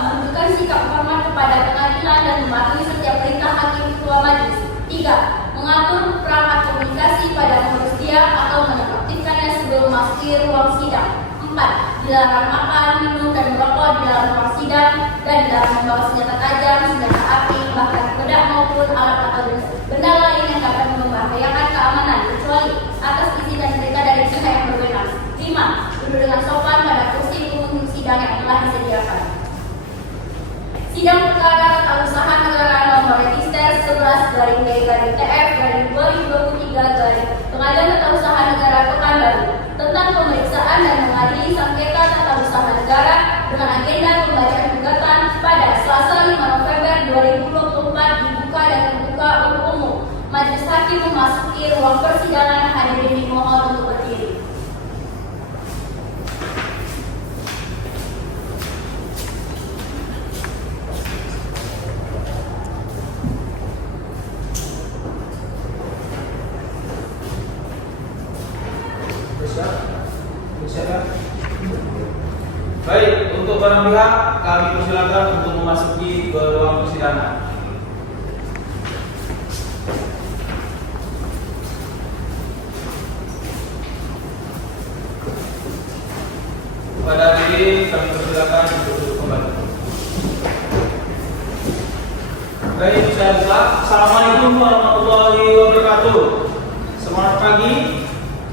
menunjukkan sikap hormat kepada pengadilan dan mematuhi setiap perintah hakim ketua majelis. 3. Mengatur perangkat komunikasi pada pengurus diam atau menonaktifkannya sebelum memasuki ruang sidang. 4. Dilarang makan, minum, dan merokok di dalam ruang sidang dan dilarang membawa senjata tajam, senjata api, bahkan pedang maupun alat atau benda lain yang dapat membahayakan keamanan kecuali atas izin dan perintah dari pihak yang berwenang. 5. Duduk dengan sopan pada kursi pengunjung sidang yang telah disediakan. Sidang perkara tata usaha negara nomor register 11/TF/2023 Pengadilan Tata Usaha Negara Pekanbaru tentang pemeriksaan dan mengadili sengketa tata usaha negara dengan agenda pembacaan gugatan pada Selasa 5 November 2024 dibuka dan terbuka untuk umum. Majelis hakim memasuki ruang persidangan. Hadirin dimohon untuk berdiri. Baik, untuk barang pihak kami persilakan untuk memasuki ke ruang persidangan. Pada diri kami persilakan untuk duduk kembali. Baik, saya buka. Assalamualaikum warahmatullahi wabarakatuh. Semangat pagi,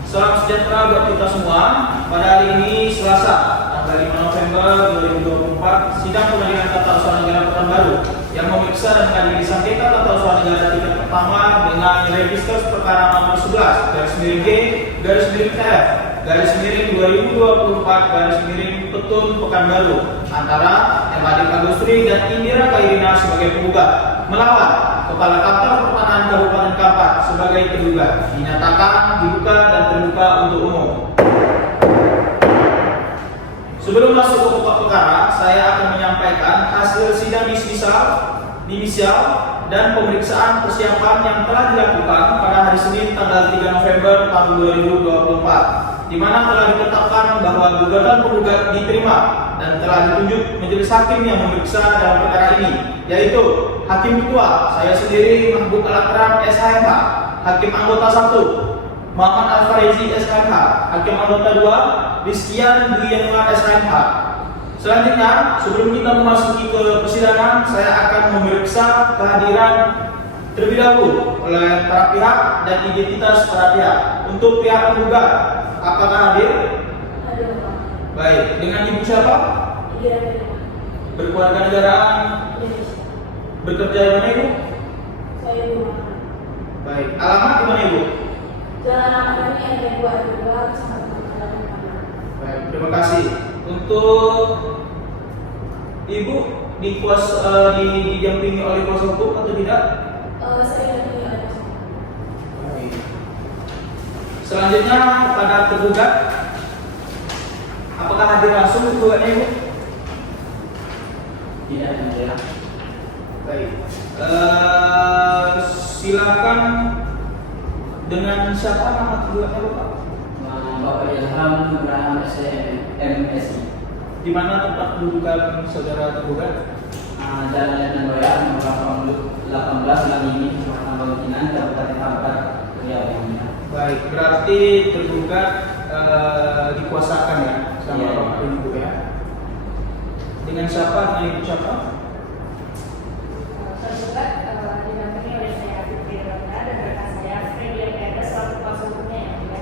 salam sejahtera buat kita semua. Pada hari ini Selasa 5 November 2024, sidang pengadilan tata usaha negara Pekanbaru yang memeriksa dan mengadili sengketa tata usaha negara tingkat pertama dengan register perkara nomor 11/G/TF/2024/Petun Pekanbaru antara M.Adi Agustri dan Indira Kairina sebagai penggugat melawan Kepala Kantor Pertanahan Kabupaten Kampar sebagai tergugat. Dinyatakan dibuka dan terbuka untuk umum. Sebelum masuk ke pokok perkara, saya akan menyampaikan hasil sidang inisial dan pemeriksaan persiapan yang telah dilakukan pada hari Senin tanggal 3 November tahun 2024, di mana telah ditetapkan bahwa gugatan penggugat diterima dan telah ditunjuk majelis hakim yang memeriksa dalam perkara ini, yaitu Hakim Ketua, saya sendiri Mahbub Al-Akram SHMH, Hakim Anggota 1 Muhammad Al-Farizi SHMH, Hakim Anggota 2 Rizkian Dwi Yanuar SHMH. Selanjutnya, sebelum kita memasuki ke persidangan, saya akan memeriksa kehadiran terlebih dahulu oleh para pihak dan identitas para pihak. Untuk pihak penggugat, apakah hadir? Hadir. Baik, dengan ibu siapa? Berkeluarga negaraan? Bekerja di mana ibu? Saya ibu. Baik, alamat di mana ibu? Jalan Ahmad Yani RT 2 Kecamatan Pekanbaru. Baik, terima kasih. Untuk ibu didampingi oleh kuasa hukum atau tidak? Saya didampingi oleh kuasa hukum. Baik. Selanjutnya pada tergugat, apakah hadir langsung tergugatnya ibu? Tidak, tidak. Baik. Silakan. Dengan siapa nama tergugatnya Bapak? Bapak Ilham Ibrahim MSI. Di mana tempat kedudukan saudara tergugat? Jalan Lieutenant Royal nomor 18 Langini, Kecamatan Bangkinan, Kabupaten Kampar, Riau. Baik, berarti tergugat dikuasakan ya sama Iya. Bapak dan Ibu ya. Dengan siapa? Dengan ibu siapa? Tergugat didampingi oleh saya Fitri Roda dan rekan saya Freddy Eka selaku kuasa hukumnya yang mulia.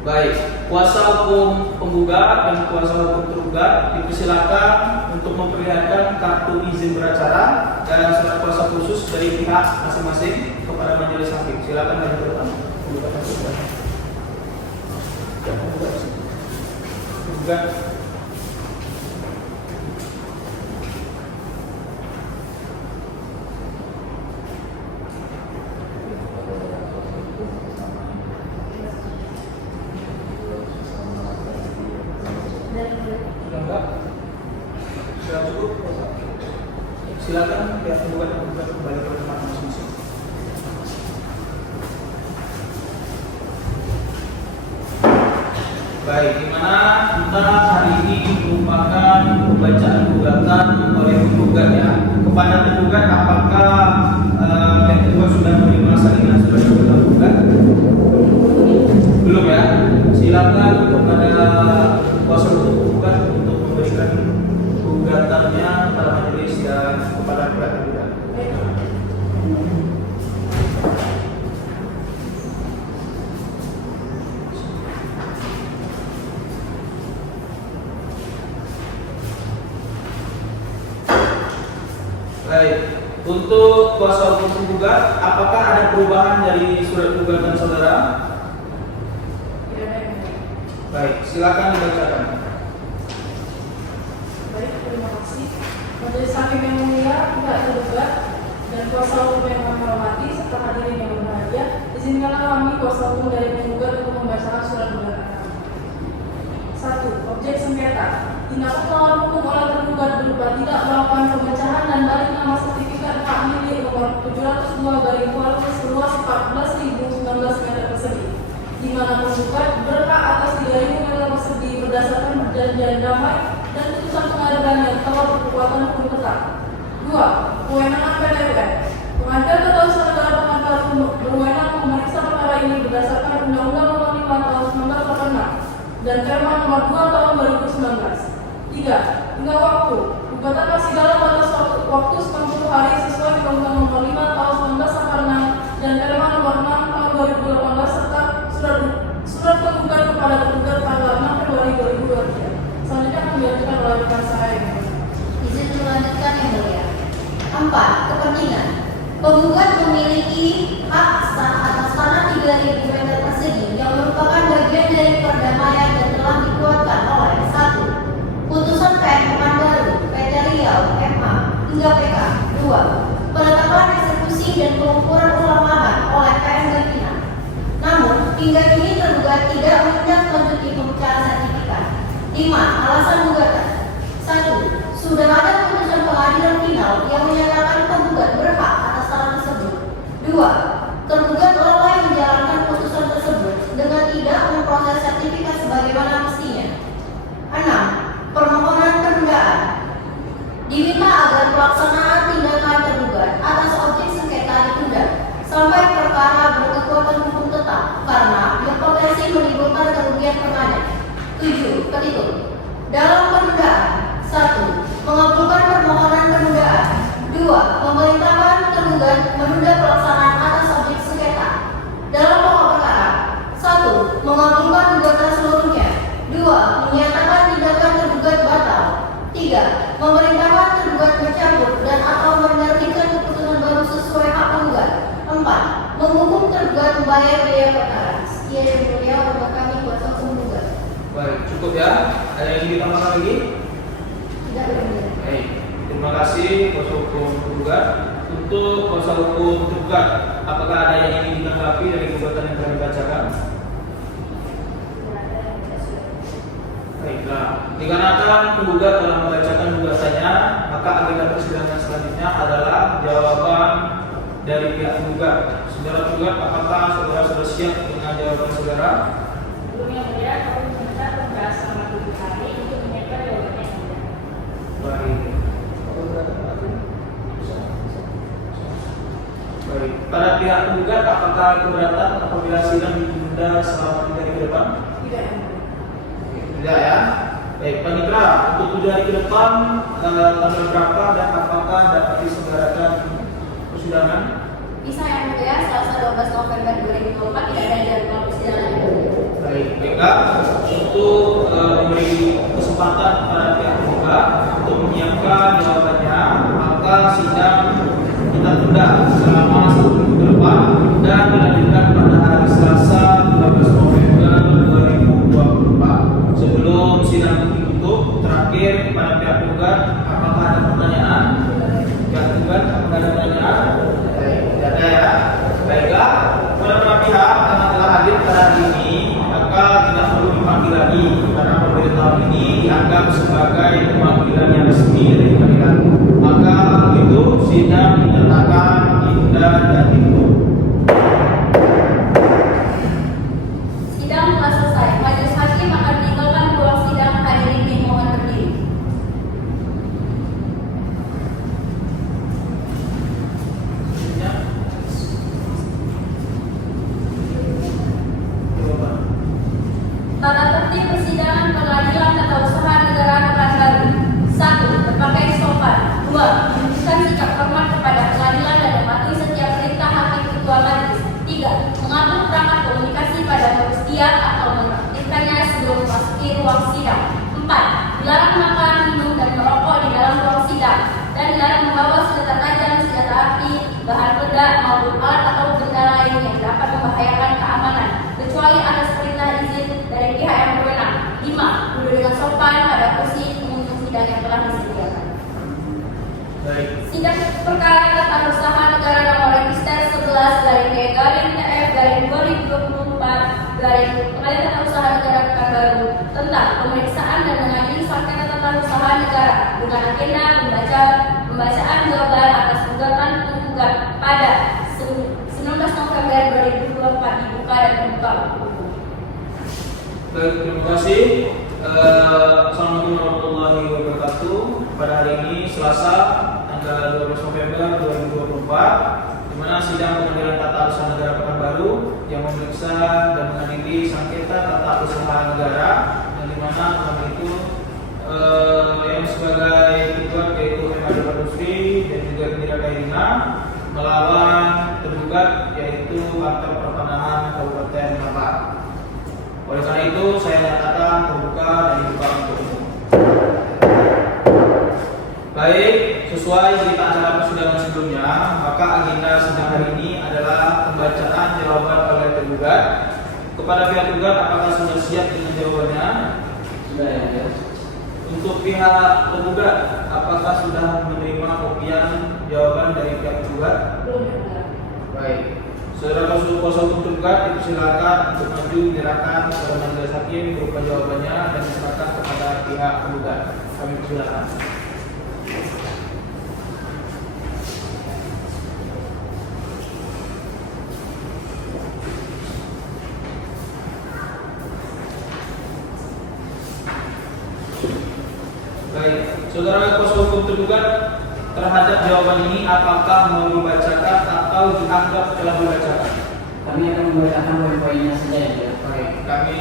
Baik, kuasa hukum penggugat dan kuasa hukum tergugat dipersilakan untuk memperlihatkan kartu izin beracara dan surat kuasa khusus dari pihak masing-masing kepada majelis hakim. Silakan maju ke depan. Penggugat. Sudah enggak? Sudah cukup? Silakan pihak penggugat kembali ke tempat masing-masing. Baik, di mana kita hari ini merupakan pembacaan gugatan oleh penggugat ya. Kepada penggugat, apakah yang kedua sudah menerima salinan surat penggugat? Belum ya. Silakan kepada kuasa hukum penggugat untuk memberikan gugatannya kepada majelis dan kepada pihak tergugat. Baik, untuk kuasa hukum penggugat, apakah ada perubahan dari surat gugatan saudara? Baik, silakan dibacakan. Baik, terima kasih. Majelis Hakim yang mulia, pihak tergugat dan kuasa hukum yang kami hormati serta hadirin yang berbahagia, izinkanlah kami kuasa hukum dari penggugat untuk membacakan surat gugatan kami. 1. Objek sengketa. Tindakan melawan hukum oleh tergugat berupa tidak melakukan pemecahan dan balik nama sertifikat hak milik nomor 702/2 seluas 14.019 meter persegi, di mana tergugat berhak atas 3.000 meter persegi berdasarkan perjanjian damai dan putusan pengadilan yang telah berkekuatan hukum tetap. 2. Kewenangan PT UN. Pengadilan Tata Usaha Negara Pengadilan berwenang memeriksa perkara ini berdasarkan Undang-Undang Nomor 5 Tahun 1986 dan Perma Nomor 2 Tahun 2019. 3. Hingga waktu. Gugatan masih dalam batas waktu 90 hari sesuai dengan Undang-Undang Nomor 5 Tahun 1986 dan Perma Nomor 6 Tahun 2018 serta surat penggugat kepada tergugat tanggal 6 Februari 2023. Selanjutnya akan dilanjutkan oleh rekan saya. Izin melanjutkan yang mulia. 4. Kepentingan. Penggugat memiliki hak sah atas tanah 3.000 meter persegi yang merupakan bagian dari perdamaian dan telah dikuatkan oleh 1. Putusan PN Pekanbaru, PT Riau, MA, hingga PK. 2. Penetapan eksekusi dan pengukuran ulang lahan oleh PN Gapina. Namun, hingga kini tergugat tidak menindaklanjuti pemecahan sertifikat. 5. Alasan gugatan. 1. Sudah ada putusan pengadilan final yang menyatakan penggugat berhak atas tanah tersebut. 2. Tergugat lalai menjalankan putusan tersebut dengan tidak memproses sertifikat sebagaimana mestinya. 6. Permohonan penundaan. Diminta agar pelaksanaan tindakan tergugat atas objek sengketa ditunda sampai perkara berkekuatan hukum tetap karena berpotensi menimbulkan kerugian permanen. 7. Petitum. Dalam penundaan. 1. Mengabulkan permohonan penundaan. 2. Memerintahkan tergugat menunda pelaksanaan atas objek sengketa. Dalam pokok perkara. 1. Mengabulkan gugatan seluruhnya. 2. Menyatakan tindakan tergugat batal. 3. Memerintahkan tergugat mencabut dan atau menerbitkan keputusan baru sesuai hak penggugat. 4. Menghukum tergugat membayar biaya perkara. Sekian yang mulia untuk kami kuasa hukum penggugat. Baik, cukup ya. Ada yang ingin ditambahkan lagi? Tidak berbeda. Baik, terima kasih kuasa hukum penggugat. Untuk kuasa hukum tergugat, apakah ada yang ingin ditanggapi dari gugatan yang telah dibacakan? Baiklah, dikarenakan penggugat telah membacakan gugatannya, maka agenda persidangan selanjutnya adalah jawaban dari pihak penggugat. Saudara penggugat, apakah saudara sudah siap dengan jawaban saudara? Sebelumnya mulia, kami meminta pembahasan selama 7 hari untuk menyiapkan jawabannya. Baik. Baik. Pada pihak penggugat, apakah keberatan apabila sidang ditunda selama 3 hari ke depan? Tidak. Tidak ya. Baik, Panitra, untuk 7 hari ke depan tanggal berapa dan apakah dapat diselenggarakan persidangan? Bisa yang mulia, Selasa 12 November 2024 tidak ada jadwal persidangan. Baik, baiklah. Untuk memberi kesempatan kepada pihak penggugat untuk menyiapkan jawabannya, maka sidang kita tunda selama 1 minggu ke depan dan dilanjutkan pada hari Selasa 12 November 2024. Sebelum sidang ditutup, terakhir kepada pihak penggugat, apakah ada pertanyaan? Pihak penggugat, apakah ada pertanyaan? Tidak ada ya. Baiklah, beberapa pihak karena telah hadir pada hari ini, maka tidak perlu dipanggil lagi karena pemberitahuan ini dianggap sebagai pemanggilan yang resmi dari pengadilan. Maka itu sidang dinyatakan ditunda dan ditutup. Sidang telah selesai. Majelis hakim akan meninggalkan ruang sidang. Hadirin dimohon berdiri. sidang. 4. Dilarang makan, minum, dan merokok di dalam ruang sidang, dan dilarang membawa senjata tajam, senjata api, bahan peledak, maupun alat atau benda lain yang dapat membahayakan keamanan, kecuali atas perintah izin dari pihak yang berwenang. 5. Duduk dengan sopan pada kursi pengunjung sidang yang telah disediakan. Baik. Sidang perkara tata usaha negara nomor register 11/TF/2024 Pengadilan Tata Usaha Negara Pekanbaru tentang pemeriksaan dan mengadili sengketa tata usaha negara dengan agenda pembacaan jawaban atas gugatan penggugat pada 19 November 2024 dibuka dan terbuka untuk umum. Baik, terima kasih. Assalamualaikum warahmatullahi wabarakatuh. Pada hari ini Selasa tanggal 12 November 2024, di mana sidang Pengadilan Tata Usaha Negara Pekanbaru yang memeriksa dan mengadili sengketa tata usaha negara, yang dimana kemarin itu yang sebagai tergugat yaitu Emma Badusri dan juga Indira Kairina melawan tergugat yaitu Kantor Pertanahan Kabupaten Malang. Oleh karena itu saya nyatakan terbuka dan dibuka untuk umum. Baik, sesuai berita acara persidangan sebelumnya, maka agenda sidang hari ini adalah pembacaan jawaban oleh tergugat. Kepada pihak tergugat, apakah sudah siap dengan jawabannya? Sudah ya. Untuk pihak tergugat, apakah sudah menerima kopian jawaban dari pihak tergugat? Belum ya. Baik. Saudara kuasa hukum tergugat dipersilakan untuk maju menyerahkan kepada majelis hakim berupa jawabannya dan diserahkan kepada pihak tergugat. Kami persilakan. Baik, saudara kuasa hukum tergugat terhadap jawaban ini apakah mau dibacakan atau dianggap telah dibacakan? Kami akan membacakan poin-poinnya saja ya. Baik, kami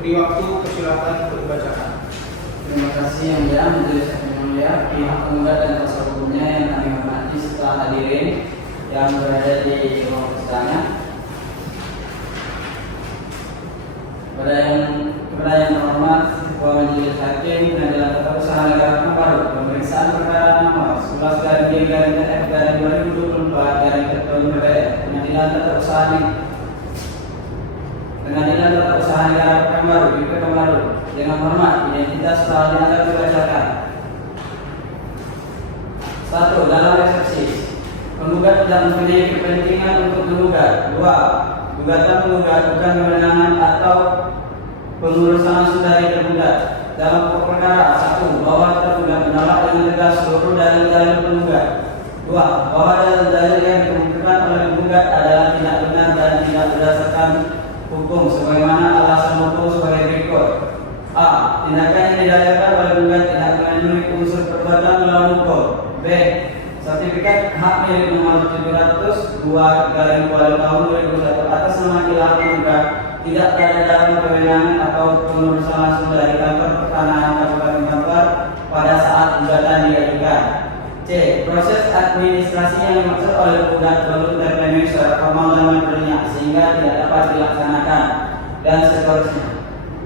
beri waktu, persilakan untuk dibacakan. Terima kasih yang mulia, majelis hakim yang mulia, pihak penggugat dan kuasa hukumnya yang kami hormati setelah hadirin yang berada di ruang persidangan. Kepada yang terhormat Ketua Majelis Hakim Pengadilan Tata Usaha Negara Pekanbaru, pemeriksaan perkara nomor 11/2024/2024 Pengadilan Tata Usaha Negara Pekanbaru di Pekanbaru. Dengan hormat, identitas telah dianggap dibacakan. 1. Dalam eksepsi, penggugat tidak mempunyai kepentingan untuk menggugat. 2. Gugatan penggugat bukan kewenangan atau pengurusan langsung dari tergugat. Dalam pokok perkara 1. Bahwa tergugat menolak dengan tegas seluruh dalil-dalil penggugat. 2. Bahwa dalil-dalil yang dikemukakan oleh penggugat adalah tidak benar dan tidak berdasarkan hukum sebagaimana alasan hukum sebagai berikut. A. Tindakan yang didalilkan oleh penggugat tidak mengandung unsur perbuatan melawan hukum. B. Sertifikat hak milik nomor 702/2021 atas nama Ilham penggugat tidak berada dalam kewenangan atau pengurusan langsung dari Kantor Pertanahan Kabupaten Kampar pada saat gugatan diajukan. C. Proses administrasi yang dimaksud oleh penggugat belum terpenuhi secara formal dan materialnya sehingga tidak dapat dilaksanakan, dan seterusnya.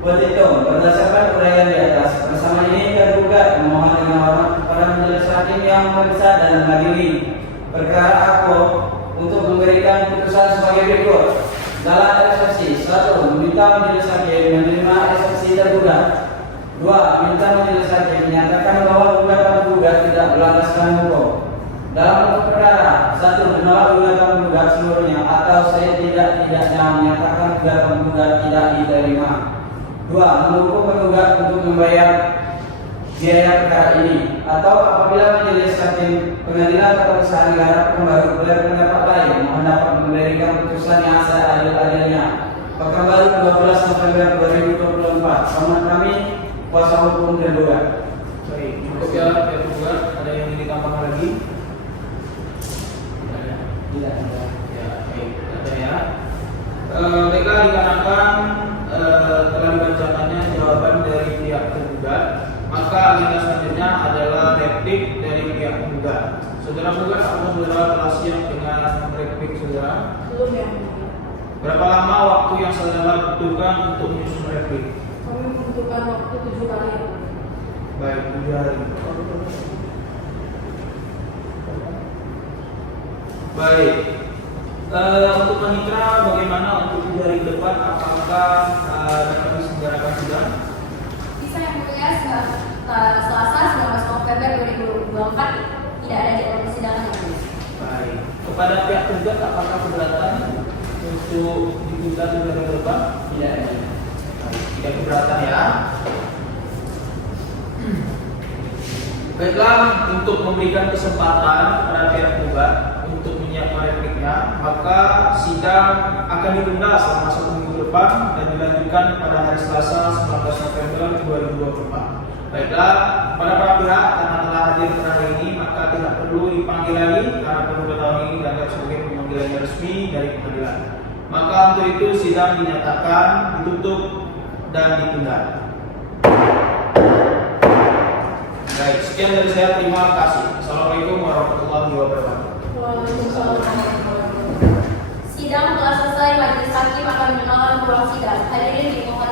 Petitum, berdasarkan uraian di atas, bersama ini tergugat memohon dengan hormat kepada majelis hakim yang memeriksa dan mengadili perkara aku untuk memberikan putusan sebagai berikut. Dalam eksepsi 1. Meminta majelis hakim menerima eksepsi tergugat. 2. Meminta majelis hakim menyatakan bahwa gugatan penggugat tidak berlandaskan hukum. Dalam pokok perkara 1. Menolak gugatan penggugat seluruhnya atau setidak-tidaknya menyatakan gugatan penggugat tidak diterima. 2. Mendukung penggugat untuk membayar biaya perkara ini, atau apabila majelis hakim Pengadilan Tata Usaha Negara Pekanbaru berpendapat lain, mohon dapat memberikan putusan yang seadil-adilnya. Pekanbaru 12 November 2024. Selamat kami, kuasa hukum tergugat. Baik, cukup ya pihak tergugat. Ada yang ingin ditambahkan lagi? Tidak ada. Ya, baik, ada ya. Baiklah, dikarenakan telah dibacakannya jawaban dari pihak tergugat, maka agenda selanjutnya adalah replik dari pihak penggugat. Saudara penggugat, apakah saudara telah siap dengan replik saudara? Belum ya. Berapa lama waktu yang saudara butuhkan untuk menyusun replik? Kami membutuhkan waktu 7 hari. Yang mulia. Baik, 7 hari. Baik. Untuk panitra bagaimana untuk 7 hari ke depan? Apakah dapat diselenggarakan sidang? Bisa yang mulia Selasa 19 November 2024 tidak ada jadwal persidangan yang mulia. Baik. Kepada pihak tergugat apakah keberatan untuk ditunda 7 hari ke depan? Tidak ada. Tidak keberatan ya. Baiklah, untuk memberikan kesempatan kepada pihak tergugat untuk menyiapkan repliknya, maka sidang akan ditunda selama 1 minggu ke depan dan dilanjutkan pada hari Selasa 19 November 2024. Baiklah, pada para pihak karena telah hadir pada hari ini, maka tidak perlu dipanggil lagi karena pengunduran tahun ini dianggap sebagai pemanggilan yang resmi dari pengadilan. Maka untuk itu sidang dinyatakan ditutup dan ditunda. Baik, sekian dari saya. Terima kasih. Assalamualaikum warahmatullahi wabarakatuh. Waalaikumsalam warahmatullahi wabarakatuh. Sidang telah selesai. Majelis hakim akan mengenalkan ruang sidang. Hadirin dimohon